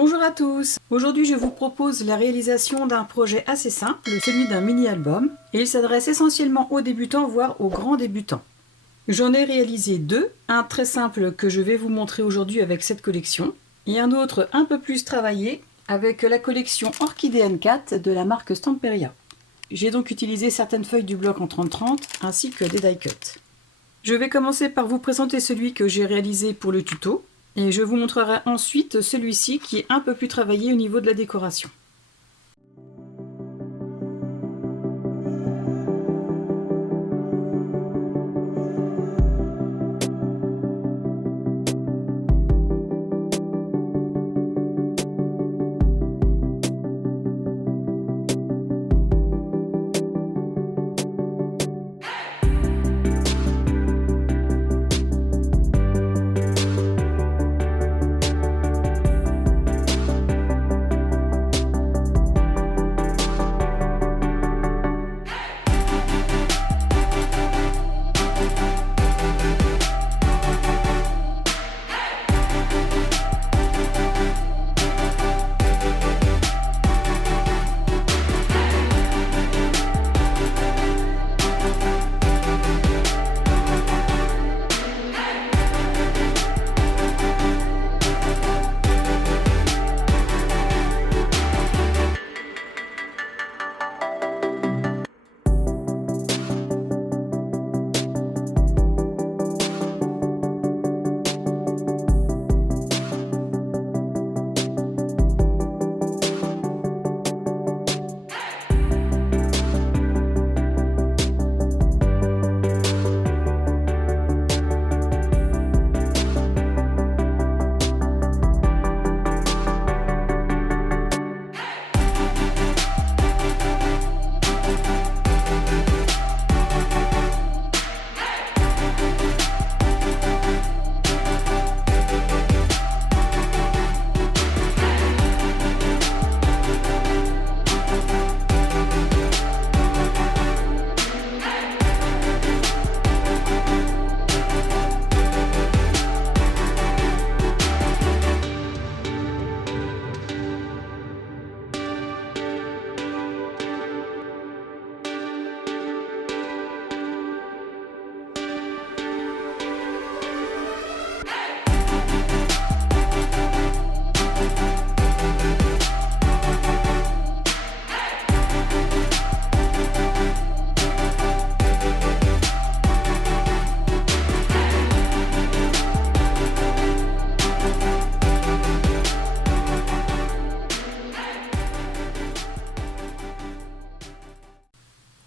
Bonjour à tous. Aujourd'hui je vous propose la réalisation d'un projet assez simple, celui d'un mini-album, et il s'adresse essentiellement aux débutants voire aux grands débutants. J'en ai réalisé deux, un très simple que je vais vous montrer aujourd'hui avec cette collection, et un autre un peu plus travaillé avec la collection Orchidée N4 de la marque Stamperia. J'ai donc utilisé certaines feuilles du bloc en 30-30 ainsi que des die cuts. Je vais commencer par vous présenter celui que j'ai réalisé pour le tuto, et je vous montrerai ensuite celui-ci qui est un peu plus travaillé au niveau de la décoration.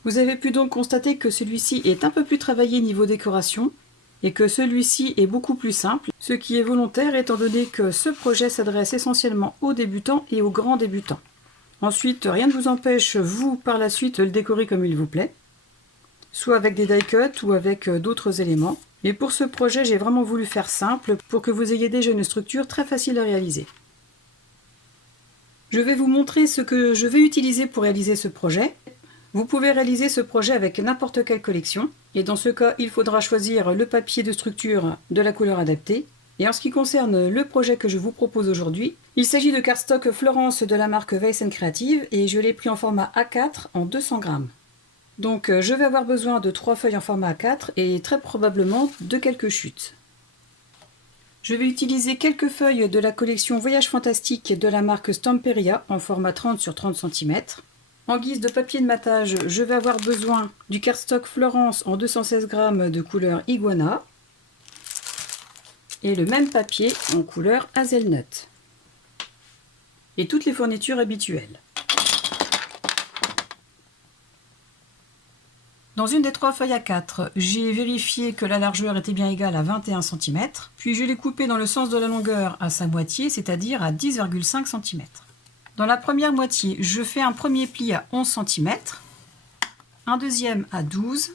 Vous avez pu donc constater que celui-ci est un peu plus travaillé niveau décoration et que celui-ci est beaucoup plus simple, ce qui est volontaire étant donné que ce projet s'adresse essentiellement aux débutants et aux grands débutants. Ensuite, rien ne vous empêche, vous, par la suite, de le décorer comme il vous plaît, soit avec des die cuts ou avec d'autres éléments. Et pour ce projet, j'ai vraiment voulu faire simple pour que vous ayez déjà une structure très facile à réaliser. Je vais vous montrer ce que je vais utiliser pour réaliser ce projet. Vous pouvez réaliser ce projet avec n'importe quelle collection, et dans ce cas, il faudra choisir le papier de structure de la couleur adaptée. Et en ce qui concerne le projet que je vous propose aujourd'hui, il s'agit de cardstock Florence de la marque Weiss Creative, et je l'ai pris en format A4 en 200 grammes. Donc je vais avoir besoin de 3 feuilles en format A4 et très probablement de quelques chutes. Je vais utiliser quelques feuilles de la collection Voyage Fantastique de la marque Stamperia en format 30 sur 30 cm. En guise de papier de matage, je vais avoir besoin du cardstock Florence en 216 grammes de couleur Iguana et le même papier en couleur Hazelnut et toutes les fournitures habituelles. Dans une des 3 feuilles A4, j'ai vérifié que la largeur était bien égale à 21 cm, puis je l'ai coupée dans le sens de la longueur à sa moitié, c'est-à-dire à 10,5 cm. Dans la première moitié, je fais un premier pli à 11 cm, un deuxième à 12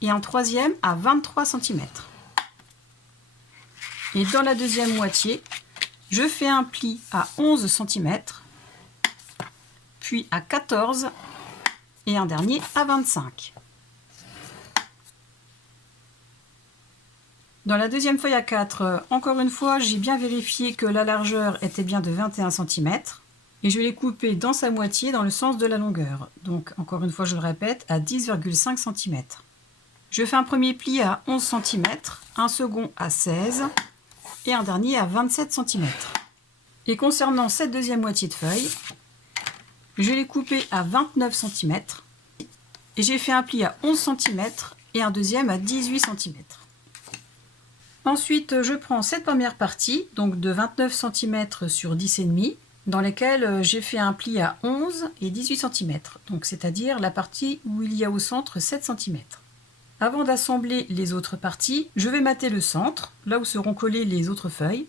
et un troisième à 23 cm. Et dans la deuxième moitié, je fais un pli à 11 cm, puis à 14 et un dernier à 25. Dans la deuxième feuille A4, encore une fois, j'ai bien vérifié que la largeur était bien de 21 cm. Et je l'ai coupé dans sa moitié dans le sens de la longueur. Donc, encore une fois, je le répète, à 10,5 cm. Je fais un premier pli à 11 cm, un second à 16 et un dernier à 27 cm. Et concernant cette deuxième moitié de feuille, je l'ai coupé à 29 cm et j'ai fait un pli à 11 cm et un deuxième à 18 cm. Ensuite, je prends cette première partie, donc de 29 cm sur 10,5, dans lesquelles j'ai fait un pli à 11 et 18 cm, donc c'est-à-dire la partie où il y a au centre 7 cm. Avant d'assembler les autres parties, je vais mater le centre, là où seront collées les autres feuilles.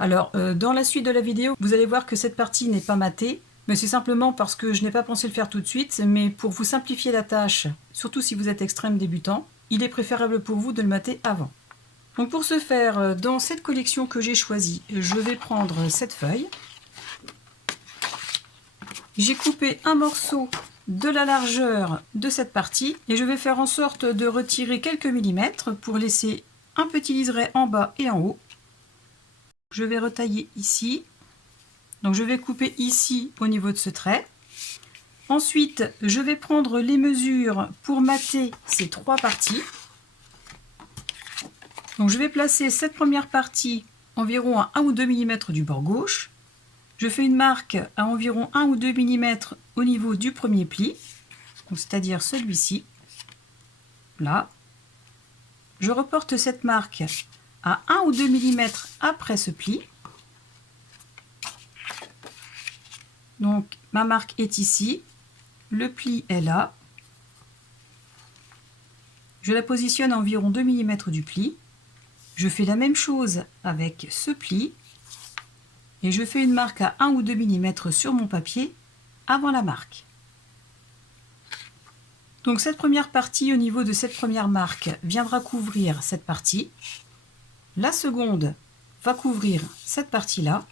Alors, dans la suite de la vidéo, vous allez voir que cette partie n'est pas matée, mais c'est simplement parce que je n'ai pas pensé le faire tout de suite, mais pour vous simplifier la tâche, surtout si vous êtes extrême débutant, il est préférable pour vous de le mater avant. Donc pour ce faire, dans cette collection que j'ai choisie, je vais prendre cette feuille. J'ai coupé un morceau de la largeur de cette partie et je vais faire en sorte de retirer quelques millimètres pour laisser un petit liseré en bas et en haut. Je vais retailler ici. Donc je vais couper ici au niveau de ce trait. Ensuite, je vais prendre les mesures pour mater ces trois parties. Donc je vais placer cette première partie environ à 1 ou 2 mm du bord gauche. Je fais une marque à environ 1 ou 2 mm au niveau du premier pli, c'est-à-dire celui-ci. Là. Je reporte cette marque à 1 ou 2 mm après ce pli. Donc ma marque est ici, le pli est là. Je la positionne à environ 2 mm du pli. Je fais la même chose avec ce pli et je fais une marque à 1 ou 2 mm sur mon papier avant la marque. Donc cette première partie, au niveau de cette première marque, viendra couvrir cette partie. La seconde va couvrir cette partie-là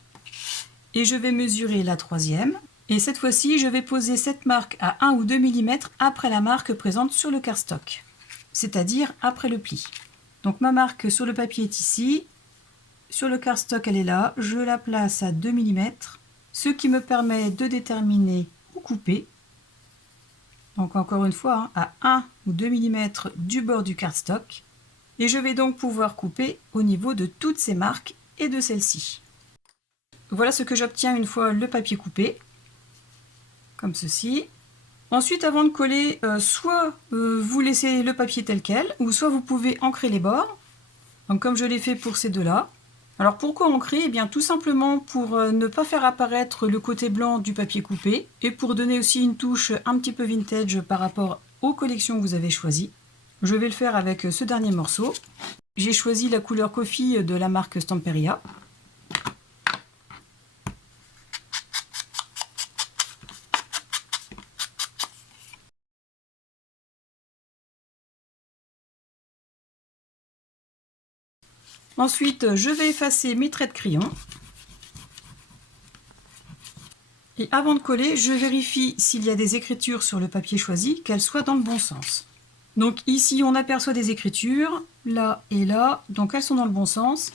et je vais mesurer la troisième. Et cette fois-ci, je vais poser cette marque à 1 ou 2 mm après la marque présente sur le cardstock, c'est-à-dire après le pli. Donc ma marque sur le papier est ici, sur le cardstock elle est là, je la place à 2 mm, ce qui me permet de déterminer où couper. Donc encore une fois, à 1 ou 2 mm du bord du cardstock. Et je vais donc pouvoir couper au niveau de toutes ces marques et de celle-ci. Voilà ce que j'obtiens une fois le papier coupé, comme ceci. Ensuite, avant de coller, soit vous laissez le papier tel quel, ou soit vous pouvez ancrer les bords, donc comme je l'ai fait pour ces deux-là. Alors pourquoi ancrer? Eh bien tout simplement pour ne pas faire apparaître le côté blanc du papier coupé, et pour donner aussi une touche un petit peu vintage par rapport aux collections que vous avez choisies. Je vais le faire avec ce dernier morceau. J'ai choisi la couleur coffee de la marque Stamperia. Ensuite, je vais effacer mes traits de crayon. Et avant de coller, je vérifie s'il y a des écritures sur le papier choisi, qu'elles soient dans le bon sens. Donc ici, on aperçoit des écritures, là et là, donc elles sont dans le bon sens.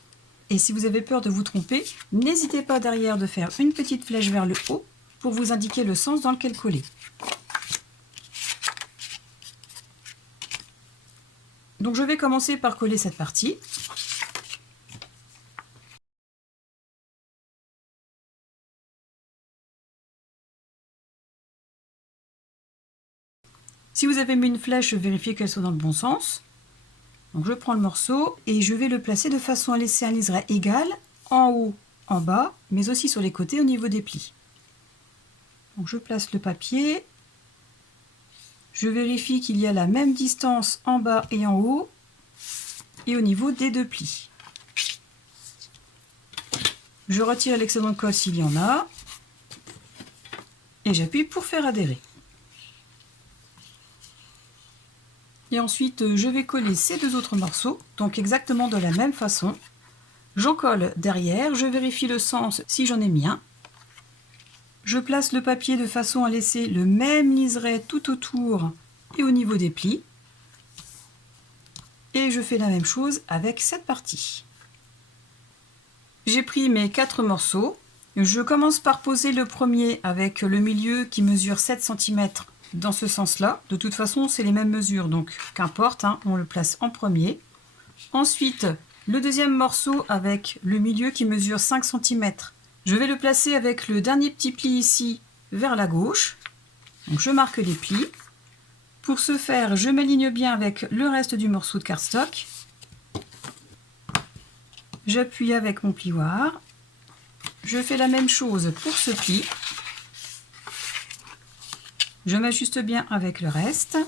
Et si vous avez peur de vous tromper, n'hésitez pas derrière de faire une petite flèche vers le haut pour vous indiquer le sens dans lequel coller. Donc je vais commencer par coller cette partie. Si vous avez mis une flèche, vérifiez qu'elle soit dans le bon sens. Donc je prends le morceau et je vais le placer de façon à laisser un liseré égal en haut, en bas, mais aussi sur les côtés au niveau des plis. Donc je place le papier. Je vérifie qu'il y a la même distance en bas et en haut et au niveau des deux plis. Je retire l'excédent de colle s'il y en a et j'appuie pour faire adhérer. Et ensuite, je vais coller ces deux autres morceaux, donc exactement de la même façon. J'en colle derrière, je vérifie le sens si j'en ai mis un. Je place le papier de façon à laisser le même liseré tout autour et au niveau des plis. Et je fais la même chose avec cette partie. J'ai pris mes 4 morceaux. Je commence par poser le premier avec le milieu qui mesure 7 cm dans ce sens-là. De toute façon, c'est les mêmes mesures, donc qu'importe, hein, on le place en premier. Ensuite, le deuxième morceau avec le milieu qui mesure 5 cm. Je vais le placer avec le dernier petit pli ici vers la gauche. Donc je marque les plis. Pour ce faire, je m'aligne bien avec le reste du morceau de cardstock. J'appuie avec mon plioir. Je fais la même chose pour ce pli. Je m'ajuste bien avec le reste.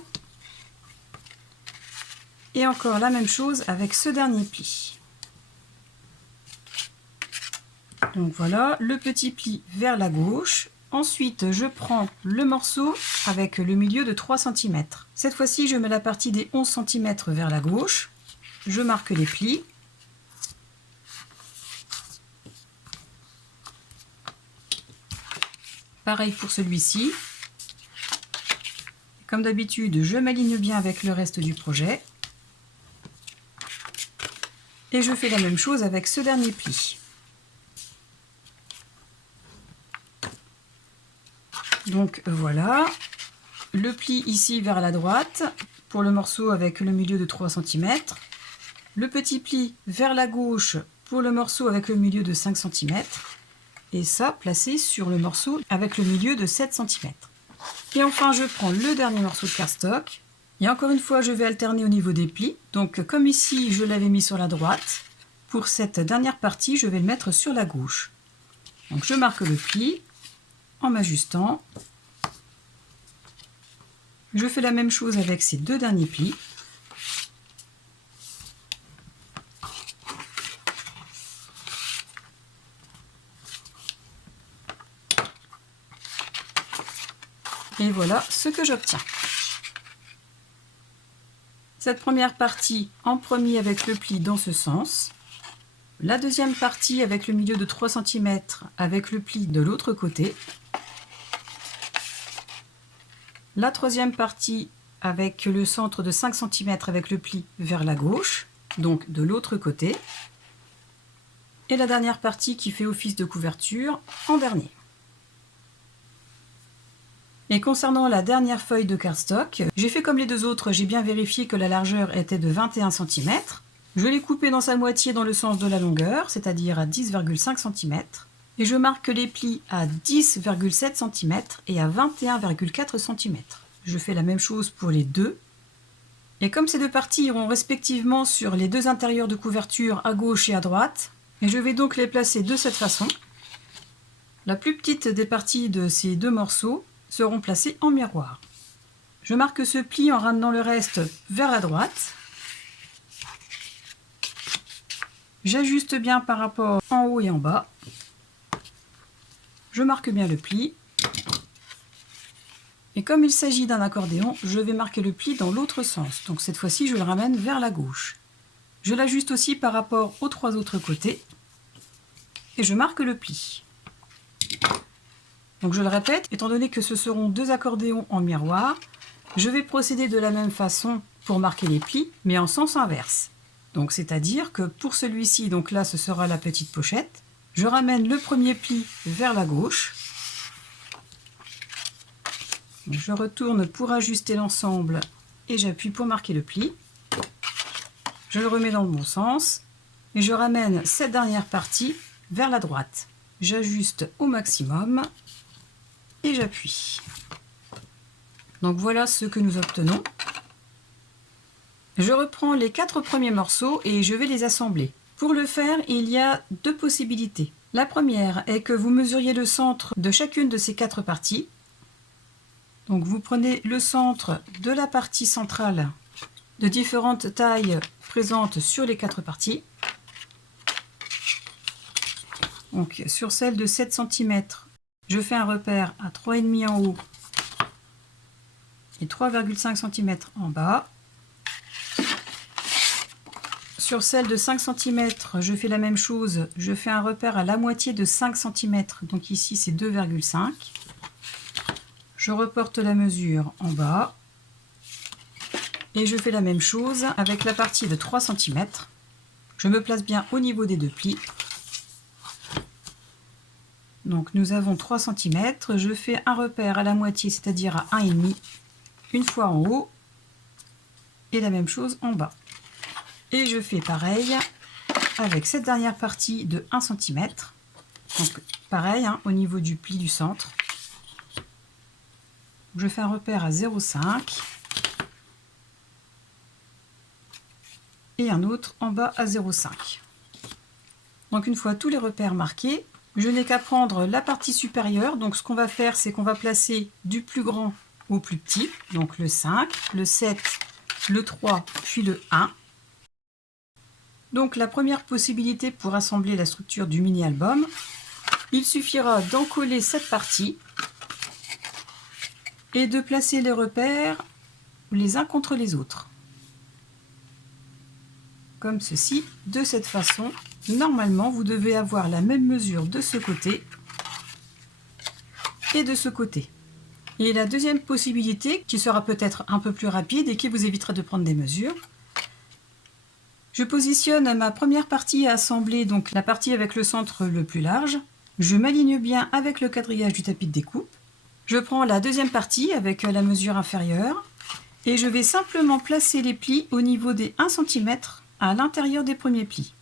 Et encore la même chose avec ce dernier pli. Donc voilà, le petit pli vers la gauche. Ensuite, je prends le morceau avec le milieu de 3 cm. Cette fois-ci, je mets la partie des 11 cm vers la gauche. Je marque les plis. Pareil pour celui-ci. Comme d'habitude, je m'aligne bien avec le reste du projet. Et je fais la même chose avec ce dernier pli. Donc voilà, le pli ici vers la droite pour le morceau avec le milieu de 3 cm. Le petit pli vers la gauche pour le morceau avec le milieu de 5 cm. Et ça placé sur le morceau avec le milieu de 7 cm. Et enfin, je prends le dernier morceau de cardstock. Et encore une fois, je vais alterner au niveau des plis. Donc comme ici, je l'avais mis sur la droite, pour cette dernière partie, je vais le mettre sur la gauche. Donc je marque le pli en m'ajustant. Je fais la même chose avec ces deux derniers plis. Et voilà ce que j'obtiens. Cette première partie en premier avec le pli dans ce sens. La deuxième partie avec le milieu de 3 cm avec le pli de l'autre côté. La troisième partie avec le centre de 5 cm avec le pli vers la gauche, donc de l'autre côté. Et la dernière partie qui fait office de couverture en dernier. Et concernant la dernière feuille de cardstock, j'ai fait comme les deux autres, j'ai bien vérifié que la largeur était de 21 cm. Je l'ai coupé dans sa moitié dans le sens de la longueur, c'est-à-dire à 10,5 cm. Et je marque les plis à 10,7 cm et à 21,4 cm. Je fais la même chose pour les deux. Et comme ces deux parties iront respectivement sur les deux intérieurs de couverture à gauche et à droite, et je vais donc les placer de cette façon. La plus petite des parties de ces deux morceaux seront placées en miroir. Je marque ce pli en ramenant le reste vers la droite. J'ajuste bien par rapport en haut et en bas. Je marque bien le pli. Et comme il s'agit d'un accordéon, je vais marquer le pli dans l'autre sens. Donc cette fois-ci, je le ramène vers la gauche. Je l'ajuste aussi par rapport aux trois autres côtés. Et je marque le pli. Donc je le répète, étant donné que ce seront deux accordéons en miroir, je vais procéder de la même façon pour marquer les plis, mais en sens inverse. Donc c'est-à-dire que pour celui-ci, donc là ce sera la petite pochette, je ramène le premier pli vers la gauche. Donc je retourne pour ajuster l'ensemble et j'appuie pour marquer le pli. Je le remets dans le bon sens et je ramène cette dernière partie vers la droite. J'ajuste au maximum et j'appuie. Donc voilà ce que nous obtenons. Je reprends les 4 premiers morceaux et je vais les assembler. Pour le faire, il y a deux possibilités. La première est que vous mesuriez le centre de chacune de ces 4 parties. Donc vous prenez le centre de la partie centrale de différentes tailles présentes sur les 4 parties. Donc sur celle de 7 cm, je fais un repère à 3,5 en haut et 3,5 cm en bas. Sur celle de 5 cm, je fais la même chose, je fais un repère à la moitié de 5 cm, donc ici c'est 2,5. Je reporte la mesure en bas. Et je fais la même chose avec la partie de 3 cm. Je me place bien au niveau des deux plis. Donc nous avons 3 cm. Je fais un repère à la moitié, c'est-à-dire à 1,5, une fois en haut. Et la même chose en bas. Et je fais pareil avec cette dernière partie de 1 cm. Donc pareil, hein, au niveau du pli du centre. Je fais un repère à 0,5 et un autre en bas à 0,5. Donc une fois tous les repères marqués, je n'ai qu'à prendre la partie supérieure. Donc ce qu'on va faire, c'est qu'on va placer du plus grand au plus petit. Donc le 5, le 7, le 3, puis le 1. Donc la première possibilité pour assembler la structure du mini-album, il suffira d'encoller cette partie et de placer les repères les uns contre les autres. Comme ceci, de cette façon. Normalement, vous devez avoir la même mesure de ce côté et de ce côté. Et la deuxième possibilité, qui sera peut-être un peu plus rapide et qui vous évitera de prendre des mesures, je positionne ma première partie à assembler, donc la partie avec le centre le plus large. Je m'aligne bien avec le quadrillage du tapis de découpe. Je prends la deuxième partie avec la mesure inférieure et je vais simplement placer les plis au niveau des 1 cm à l'intérieur des premiers plis.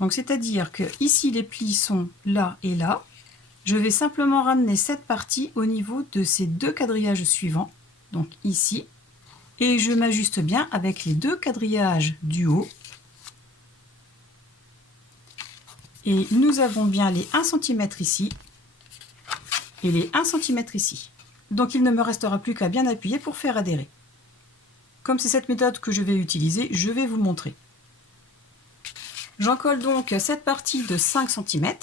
Donc c'est-à-dire que ici les plis sont là et là. Je vais simplement ramener cette partie au niveau de ces deux quadrillages suivants, donc ici, et je m'ajuste bien avec les deux quadrillages du haut. Et nous avons bien les 1 cm ici et les 1 cm ici. Donc il ne me restera plus qu'à bien appuyer pour faire adhérer. Comme c'est cette méthode que je vais utiliser, je vais vous le montrer. J'encolle donc cette partie de 5 cm.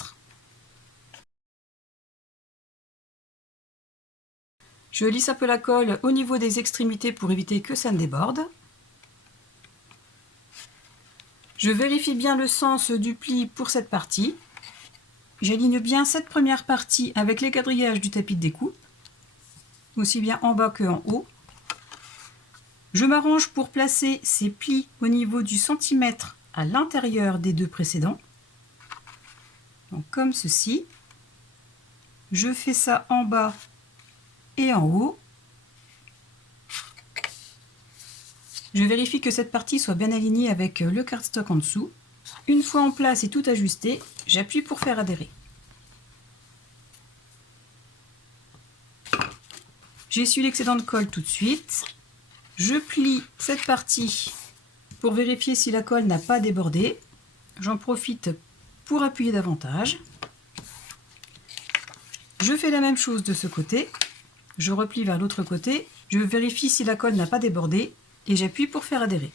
Je lisse un peu la colle au niveau des extrémités pour éviter que ça ne déborde. Je vérifie bien le sens du pli pour cette partie. J'aligne bien cette première partie avec les quadrillages du tapis de découpe, aussi bien en bas que en haut. Je m'arrange pour placer ces plis au niveau du centimètre à l'intérieur des deux précédents. Donc comme ceci. Je fais ça en bas et en haut. Je vérifie que cette partie soit bien alignée avec le cardstock en dessous. Une fois en place et tout ajusté, j'appuie pour faire adhérer. J'essuie l'excédent de colle tout de suite. Je plie cette partie pour vérifier si la colle n'a pas débordé. J'en profite pour appuyer davantage. Je fais la même chose de ce côté. Je replie vers l'autre côté. Je vérifie si la colle n'a pas débordé et j'appuie pour faire adhérer.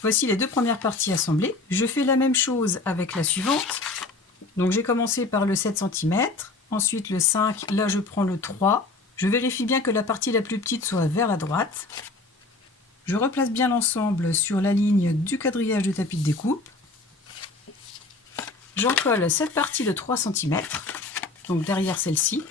Voici les deux premières parties assemblées. Je fais la même chose avec la suivante. Donc j'ai commencé par le 7 cm, ensuite le 5, là je prends le 3. Je vérifie bien que la partie la plus petite soit vers la droite. Je replace bien l'ensemble sur la ligne du quadrillage de tapis de découpe. J'encolle cette partie de 3 cm, donc derrière celle-ci.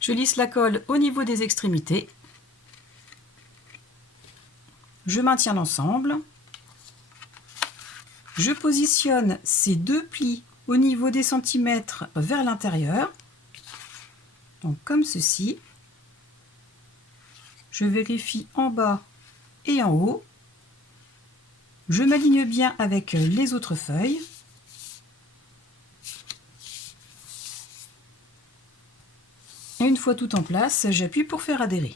Je lisse la colle au niveau des extrémités. Je maintiens l'ensemble. Je positionne ces deux plis au niveau des centimètres vers l'intérieur. Donc comme ceci. Je vérifie en bas et en haut. Je m'aligne bien avec les autres feuilles. Et une fois tout en place, j'appuie pour faire adhérer.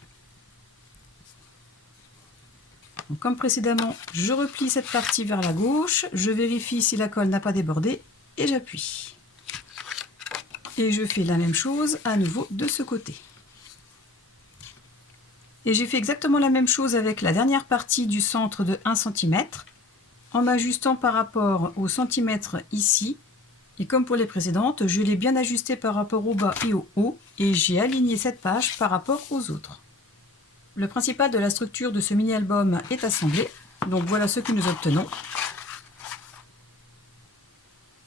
Donc, comme précédemment, je replie cette partie vers la gauche, je vérifie si la colle n'a pas débordé et j'appuie. Et je fais la même chose à nouveau de ce côté. Et j'ai fait exactement la même chose avec la dernière partie du centre de 1 cm, en m'ajustant par rapport au centimètre ici. Et comme pour les précédentes, je l'ai bien ajusté par rapport au bas et au haut, et j'ai aligné cette page par rapport aux autres. Le principal de la structure de ce mini-album est assemblé, donc voilà ce que nous obtenons.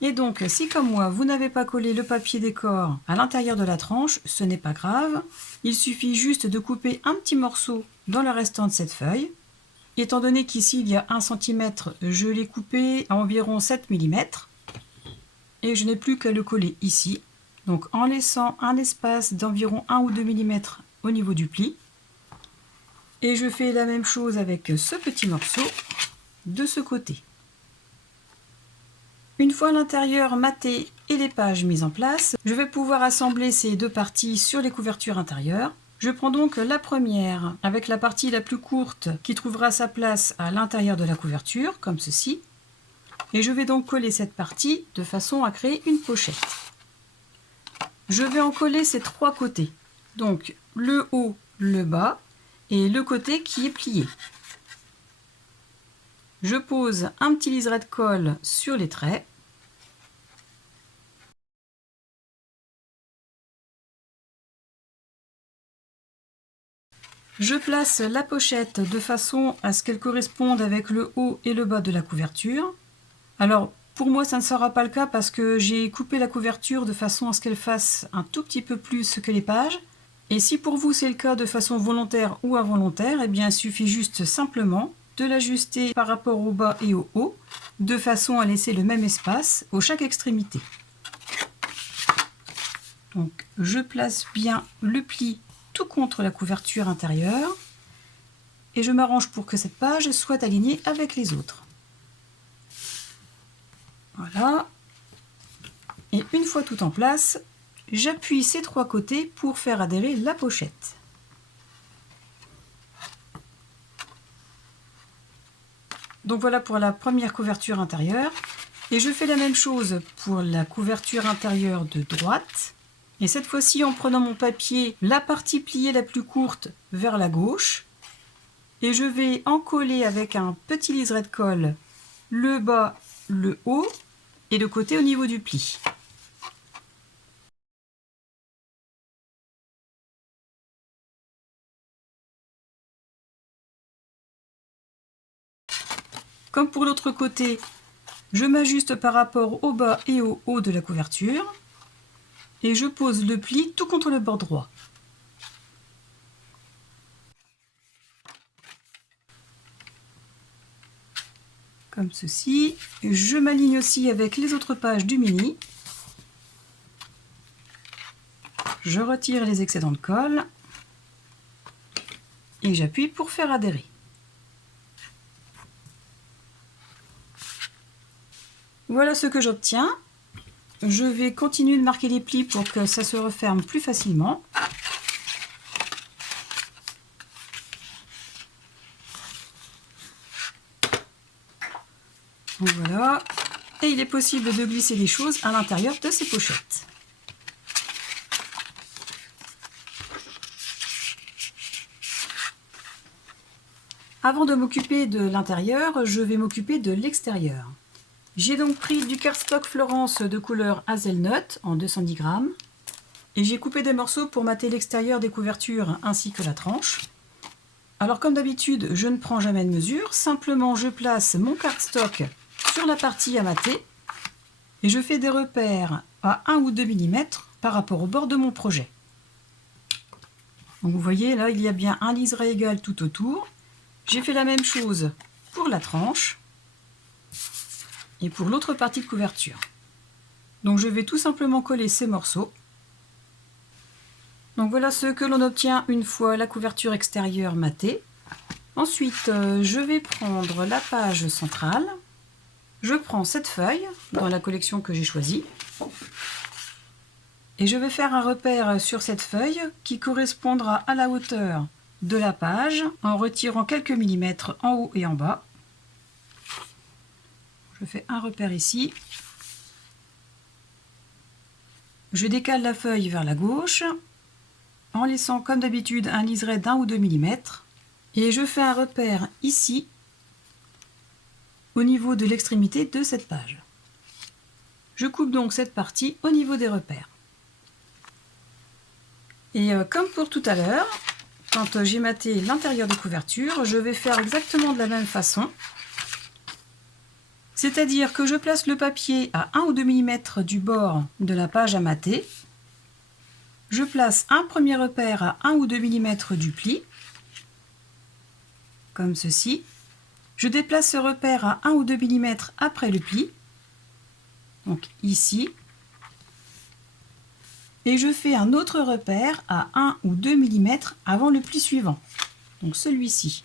Et donc, si comme moi, vous n'avez pas collé le papier décor à l'intérieur de la tranche, ce n'est pas grave. Il suffit juste de couper un petit morceau dans le restant de cette feuille. Étant donné qu'ici, il y a 1 cm, je l'ai coupé à environ 7 mm. Et je n'ai plus qu'à le coller ici. Donc, en laissant un espace d'environ 1 ou 2 mm au niveau du pli. Et je fais la même chose avec ce petit morceau de ce côté. Une fois l'intérieur maté et les pages mises en place, je vais pouvoir assembler ces deux parties sur les couvertures intérieures. Je prends donc la première avec la partie la plus courte qui trouvera sa place à l'intérieur de la couverture, comme ceci. Et je vais donc coller cette partie de façon à créer une pochette. Je vais en coller ces 3 côtés, donc le haut, le bas et le côté qui est plié. Je pose un petit liseré de colle sur les traits. Je place la pochette de façon à ce qu'elle corresponde avec le haut et le bas de la couverture. Alors pour moi ça ne sera pas le cas parce que j'ai coupé la couverture de façon à ce qu'elle fasse un tout petit peu plus que les pages. Et si pour vous c'est le cas de façon volontaire ou involontaire, eh bien il suffit juste simplement de l'ajuster par rapport au bas et au haut, de façon à laisser le même espace aux chaque extrémité. Donc je place bien le pli tout contre la couverture intérieure et je m'arrange pour que cette page soit alignée avec les autres. Voilà. Et une fois tout en place, j'appuie ces 3 côtés pour faire adhérer la pochette. Donc voilà pour la première couverture intérieure. Et je fais la même chose pour la couverture intérieure de droite. Et cette fois-ci en prenant mon papier, la partie pliée la plus courte vers la gauche. Et je vais en coller avec un petit liseré de colle le bas, le haut et le côté au niveau du pli. Comme pour l'autre côté, je m'ajuste par rapport au bas et au haut de la couverture et je pose le pli tout contre le bord droit. Comme ceci. Je m'aligne aussi avec les autres pages du mini. Je retire les excédents de colle et j'appuie pour faire adhérer. Voilà ce que j'obtiens. Je vais continuer de marquer les plis pour que ça se referme plus facilement. Donc voilà. Et il est possible de glisser des choses à l'intérieur de ces pochettes. Avant de m'occuper de l'intérieur, je vais m'occuper de l'extérieur. J'ai donc pris du cardstock Florence de couleur Hazelnut en 210 grammes et j'ai coupé des morceaux pour mater l'extérieur des couvertures ainsi que la tranche. Alors comme d'habitude, je ne prends jamais de mesure, simplement je place mon cardstock sur la partie à mater et je fais des repères à 1 ou 2 mm par rapport au bord de mon projet. Donc vous voyez là, il y a bien un liseré égal tout autour. J'ai fait la même chose pour la tranche et pour l'autre partie de couverture. Donc je vais tout simplement coller ces morceaux. Donc voilà ce que l'on obtient une fois la couverture extérieure matée. Ensuite, je vais prendre la page centrale. Je prends cette feuille dans la collection que j'ai choisie. Et je vais faire un repère sur cette feuille qui correspondra à la hauteur de la page en retirant quelques millimètres en haut et en bas. Je fais un repère ici. Je décale la feuille vers la gauche en laissant comme d'habitude un liseré d'1 ou 2 mm. Et je fais un repère ici au niveau de l'extrémité de cette page. Je coupe donc cette partie au niveau des repères. Et comme pour tout à l'heure, quand j'ai maté l'intérieur de couverture, je vais faire exactement de la même façon. C'est-à-dire que je place le papier à 1 ou 2 mm du bord de la page à mater. Je place un premier repère à 1 ou 2 mm du pli, comme ceci. Je déplace ce repère à 1 ou 2 mm après le pli, donc ici. Et je fais un autre repère à 1 ou 2 mm avant le pli suivant, donc celui-ci.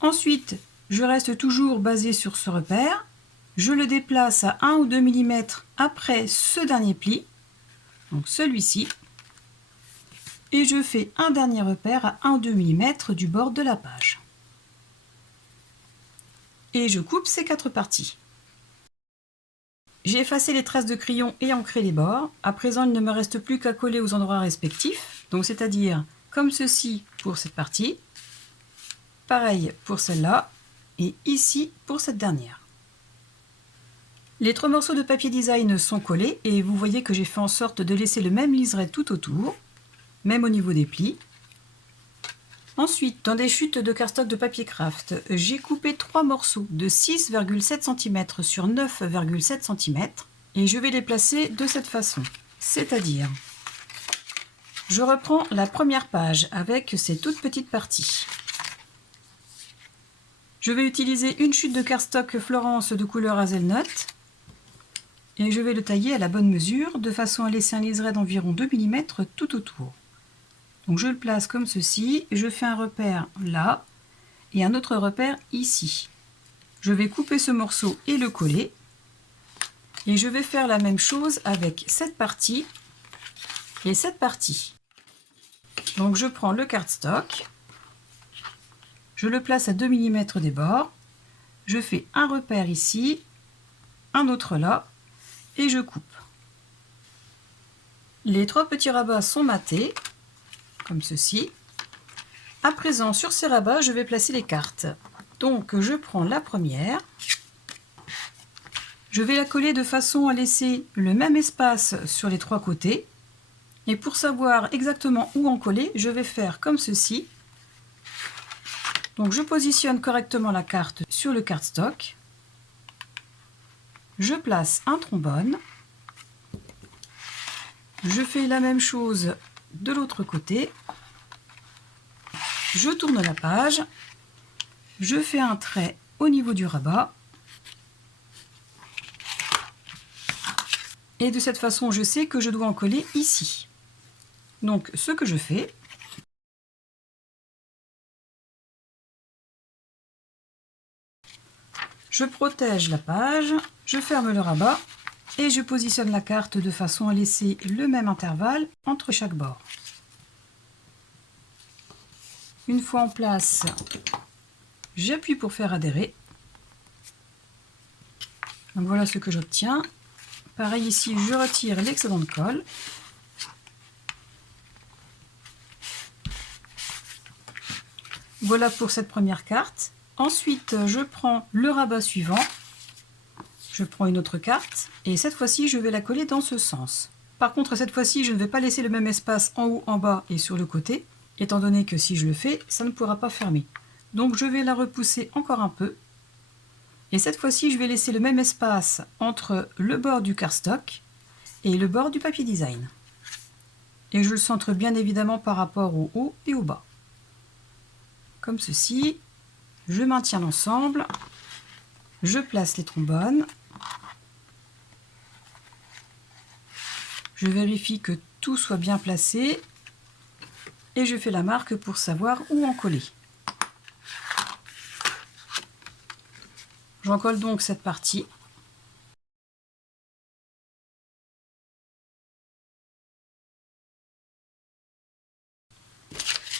Ensuite, je reste toujours basé sur ce repère. Je le déplace à 1 ou 2 mm après ce dernier pli, donc celui-ci. Et je fais un dernier repère à 1 ou 2 mm du bord de la page. Et je coupe ces 4 parties. J'ai effacé les traces de crayon et ancré les bords. À présent, il ne me reste plus qu'à coller aux endroits respectifs. Donc c'est-à-dire comme ceci pour cette partie, pareil pour celle-là, et ici pour cette dernière. Les 3 morceaux de papier design sont collés et vous voyez que j'ai fait en sorte de laisser le même liseré tout autour, même au niveau des plis. Ensuite, dans des chutes de cardstock de papier craft, j'ai coupé 3 morceaux de 6,7 cm sur 9,7 cm et je vais les placer de cette façon. C'est-à-dire, je reprends la première page avec ces toutes petites parties. Je vais utiliser une chute de cardstock Florence de couleur hazelnut et je vais le tailler à la bonne mesure de façon à laisser un liseré d'environ 2 mm tout autour. Donc je le place comme ceci, je fais un repère là et un autre repère ici. Je vais couper ce morceau et le coller. Et je vais faire la même chose avec cette partie et cette partie. Donc je prends le cardstock, je le place à 2 mm des bords, je fais un repère ici, un autre là et je coupe. Les 3 petits rabats sont matés, comme ceci. À présent, sur ces rabats, je vais placer les cartes. Donc, je prends la première. Je vais la coller de façon à laisser le même espace sur les 3 côtés. Et pour savoir exactement où en coller, je vais faire comme ceci. Donc, je positionne correctement la carte sur le cardstock. Je place un trombone. Je fais la même chose de l'autre côté. Je tourne la page, je fais un trait au niveau du rabat et de cette façon je sais que je dois en coller ici. Donc ce que je fais, je protège la page, je ferme le rabat et je positionne la carte de façon à laisser le même intervalle entre chaque bord. Une fois en place, j'appuie pour faire adhérer. Donc voilà ce que j'obtiens. Pareil ici, je retire l'excédent de colle. Voilà pour cette première carte. Ensuite, je prends le rabat suivant. Je prends une autre carte et cette fois-ci, je vais la coller dans ce sens. Par contre, cette fois-ci, je ne vais pas laisser le même espace en haut, en bas et sur le côté, étant donné que si je le fais, ça ne pourra pas fermer. Donc je vais la repousser encore un peu. Et cette fois-ci, je vais laisser le même espace entre le bord du cardstock et le bord du papier design. Et je le centre bien évidemment par rapport au haut et au bas. Comme ceci, je maintiens l'ensemble, je place les trombones, je vérifie que tout soit bien placé et je fais la marque pour savoir où en coller. J'en colle donc cette partie.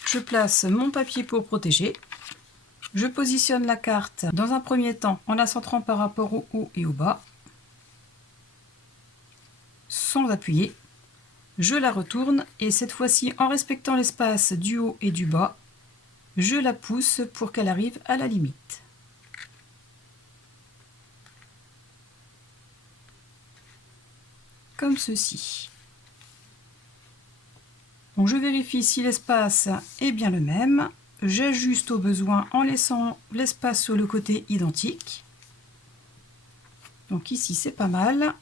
Je place mon papier pour protéger. Je positionne la carte dans un premier temps en la centrant par rapport au haut et au bas, sans appuyer. Je la retourne et cette fois-ci, en respectant l'espace du haut et du bas, je la pousse pour qu'elle arrive à la limite. Comme ceci. Donc je vérifie si l'espace est bien le même. J'ajuste au besoin en laissant l'espace sur le côté identique. Donc ici c'est pas mal.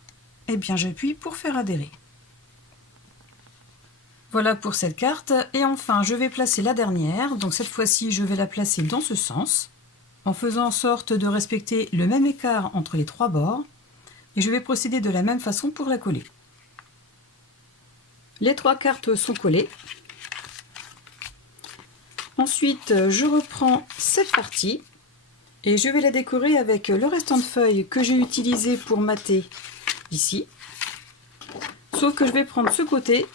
Et bien j'appuie pour faire adhérer. Voilà pour cette carte. Et enfin je vais placer la dernière. Donc cette fois-ci je vais la placer dans ce sens, en faisant en sorte de respecter le même écart entre les trois bords. Et je vais procéder de la même façon pour la coller. Les trois cartes sont collées. Ensuite, je reprends cette partie et je vais la décorer avec le restant de feuilles que j'ai utilisé pour mater ici. Sauf que je vais prendre ce côté.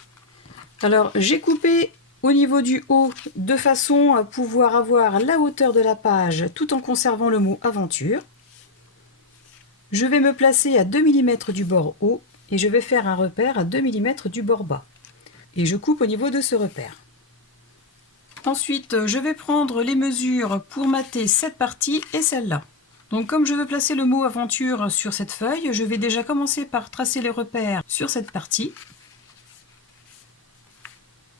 Alors, j'ai coupé au niveau du haut de façon à pouvoir avoir la hauteur de la page tout en conservant le mot aventure. Je vais me placer à 2 mm du bord haut et je vais faire un repère à 2 mm du bord bas. Et je coupe au niveau de ce repère. Ensuite, je vais prendre les mesures pour mater cette partie et celle-là. Donc comme je veux placer le mot aventure sur cette feuille, je vais déjà commencer par tracer les repères sur cette partie.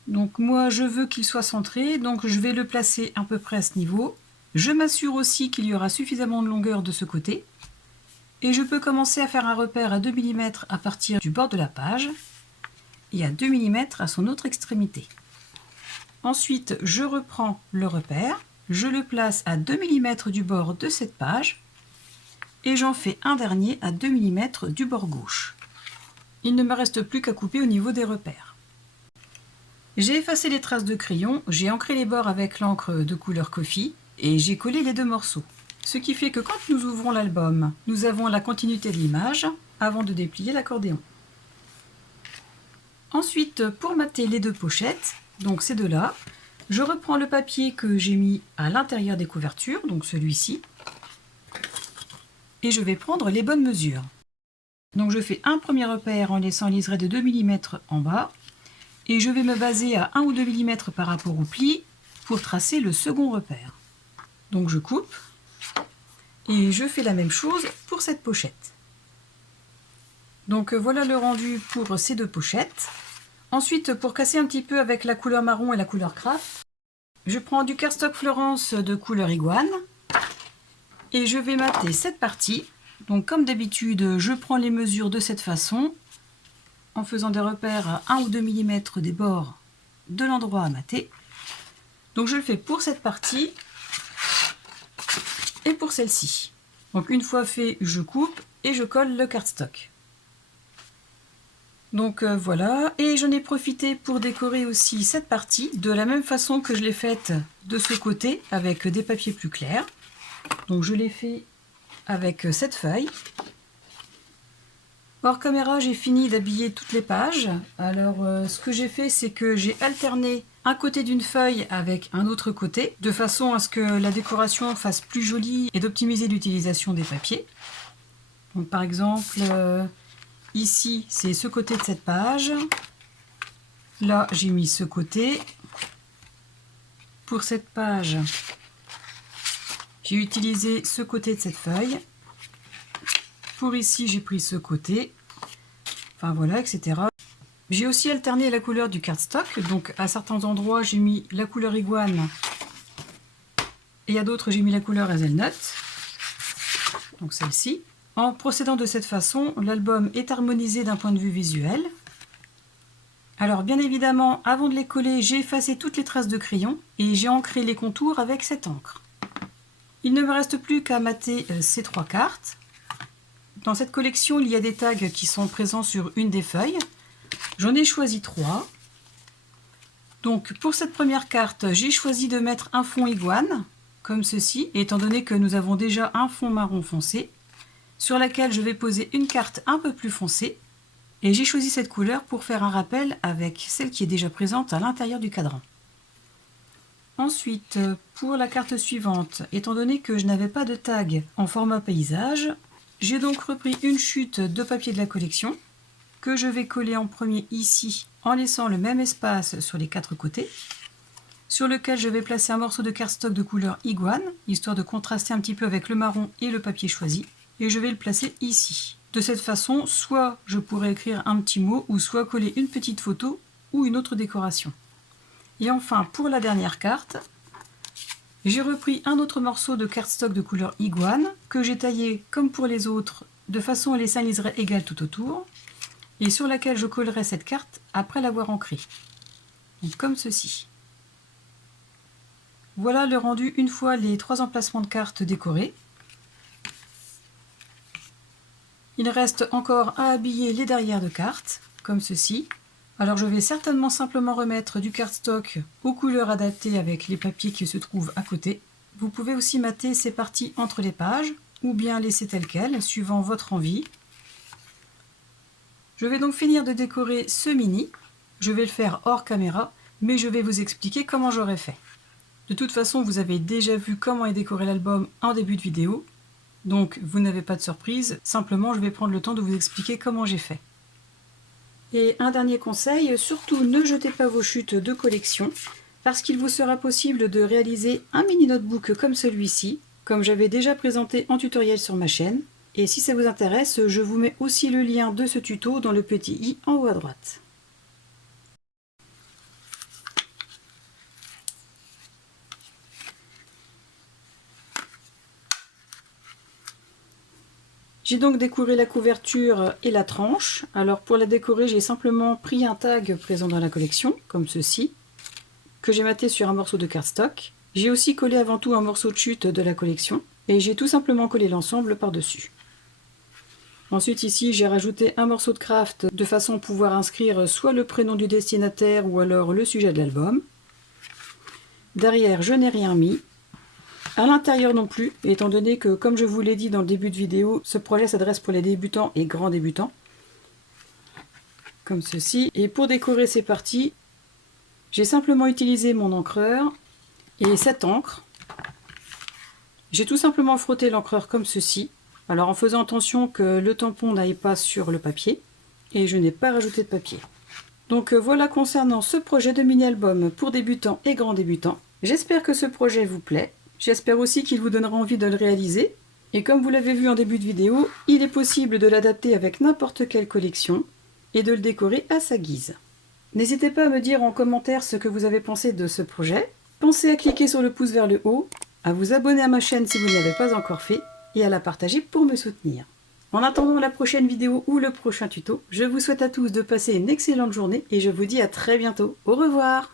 Donc moi je veux qu'il soit centré, donc je vais le placer à peu près à ce niveau. Je m'assure aussi qu'il y aura suffisamment de longueur de ce côté. Et je peux commencer à faire un repère à 2 mm à partir du bord de la page et à 2 mm à son autre extrémité. Ensuite, je reprends le repère, je le place à 2 mm du bord de cette page et j'en fais un dernier à 2 mm du bord gauche. Il ne me reste plus qu'à couper au niveau des repères. J'ai effacé les traces de crayon, j'ai ancré les bords avec l'encre de couleur coffee et j'ai collé les deux morceaux. Ce qui fait que quand nous ouvrons l'album, nous avons la continuité de l'image avant de déplier l'accordéon. Ensuite, pour mater les deux pochettes, donc ces deux-là, je reprends le papier que j'ai mis à l'intérieur des couvertures, donc celui-ci, et je vais prendre les bonnes mesures. Donc je fais un premier repère en laissant un liseré de 2 mm en bas, et je vais me baser à 1 ou 2 mm par rapport au pli pour tracer le second repère. Donc je coupe, et je fais la même chose pour cette pochette. Donc voilà le rendu pour ces deux pochettes. Ensuite, pour casser un petit peu avec la couleur marron et la couleur craft, je prends du cardstock Florence de couleur iguane et je vais mater cette partie. Donc comme d'habitude, je prends les mesures de cette façon en faisant des repères à 1 ou 2 mm des bords de l'endroit à mater. Donc je le fais pour cette partie et pour celle-ci. Donc une fois fait, je coupe et je colle le cardstock. Donc voilà, et j'en ai profité pour décorer aussi cette partie de la même façon que je l'ai faite de ce côté avec des papiers plus clairs. Donc je l'ai fait avec cette feuille. Hors caméra, j'ai fini d'habiller toutes les pages. Alors ce que j'ai fait, c'est que j'ai alterné un côté d'une feuille avec un autre côté, de façon à ce que la décoration fasse plus jolie et d'optimiser l'utilisation des papiers. Donc par exemple... ici, c'est ce côté de cette page. Là, j'ai mis ce côté. Pour cette page, j'ai utilisé ce côté de cette feuille. Pour ici, j'ai pris ce côté. Enfin voilà, etc. J'ai aussi alterné la couleur du cardstock. Donc à certains endroits, j'ai mis la couleur iguane. Et à d'autres, j'ai mis la couleur hazelnut. Donc celle-ci. En procédant de cette façon, l'album est harmonisé d'un point de vue visuel. Alors bien évidemment, avant de les coller, j'ai effacé toutes les traces de crayon et j'ai ancré les contours avec cette encre. Il ne me reste plus qu'à mater ces trois cartes. Dans cette collection, il y a des tags qui sont présents sur une des feuilles. J'en ai choisi 3. Donc pour cette première carte, j'ai choisi de mettre un fond iguane, comme ceci, étant donné que nous avons déjà un fond marron foncé, sur laquelle je vais poser une carte un peu plus foncée. Et j'ai choisi cette couleur pour faire un rappel avec celle qui est déjà présente à l'intérieur du cadran. Ensuite, pour la carte suivante, étant donné que je n'avais pas de tag en format paysage, j'ai donc repris une chute de papier de la collection que je vais coller en premier ici en laissant le même espace sur les 4 côtés, sur lequel je vais placer un morceau de cardstock de couleur iguane, histoire de contraster un petit peu avec le marron et le papier choisi. Et je vais le placer ici. De cette façon, soit je pourrais écrire un petit mot, ou soit coller une petite photo ou une autre décoration. Et enfin, pour la dernière carte, j'ai repris un autre morceau de cardstock de couleur iguane, que j'ai taillé comme pour les autres de façon à laisser un liseré égal tout autour, et sur laquelle je collerai cette carte après l'avoir ancrée. Donc comme ceci. Voilà le rendu une fois les 3 emplacements de cartes décorés. Il reste encore à habiller les derrières de cartes, comme ceci. Alors je vais certainement simplement remettre du cardstock aux couleurs adaptées avec les papiers qui se trouvent à côté. Vous pouvez aussi mater ces parties entre les pages, ou bien laisser telles quelles, suivant votre envie. Je vais donc finir de décorer ce mini. Je vais le faire hors caméra, mais je vais vous expliquer comment j'aurais fait. De toute façon, vous avez déjà vu comment est décoré l'album en début de vidéo, donc vous n'avez pas de surprise, simplement je vais prendre le temps de vous expliquer comment j'ai fait. Et un dernier conseil, surtout ne jetez pas vos chutes de collection, parce qu'il vous sera possible de réaliser un mini notebook comme celui-ci, comme j'avais déjà présenté en tutoriel sur ma chaîne. Et si ça vous intéresse, je vous mets aussi le lien de ce tuto dans le petit i en haut à droite. J'ai donc décoré la couverture et la tranche. Alors pour la décorer, j'ai simplement pris un tag présent dans la collection, comme ceci, que j'ai maté sur un morceau de cardstock. J'ai aussi collé avant tout un morceau de chute de la collection, et j'ai tout simplement collé l'ensemble par-dessus. Ensuite ici, j'ai rajouté un morceau de craft de façon à pouvoir inscrire soit le prénom du destinataire ou alors le sujet de l'album. Derrière, je n'ai rien mis. À l'intérieur non plus, étant donné que, comme je vous l'ai dit dans le début de vidéo, ce projet s'adresse pour les débutants et grands débutants. Comme ceci. Et pour décorer ces parties, j'ai simplement utilisé mon encreur et cette encre. J'ai tout simplement frotté l'encreur comme ceci. Alors en faisant attention que le tampon n'aille pas sur le papier. Et je n'ai pas rajouté de papier. Donc voilà concernant ce projet de mini-album pour débutants et grands débutants. J'espère que ce projet vous plaît. J'espère aussi qu'il vous donnera envie de le réaliser. Et comme vous l'avez vu en début de vidéo, il est possible de l'adapter avec n'importe quelle collection et de le décorer à sa guise. N'hésitez pas à me dire en commentaire ce que vous avez pensé de ce projet. Pensez à cliquer sur le pouce vers le haut, à vous abonner à ma chaîne si vous ne l'avez pas encore fait et à la partager pour me soutenir. En attendant la prochaine vidéo ou le prochain tuto, je vous souhaite à tous de passer une excellente journée et je vous dis à très bientôt. Au revoir!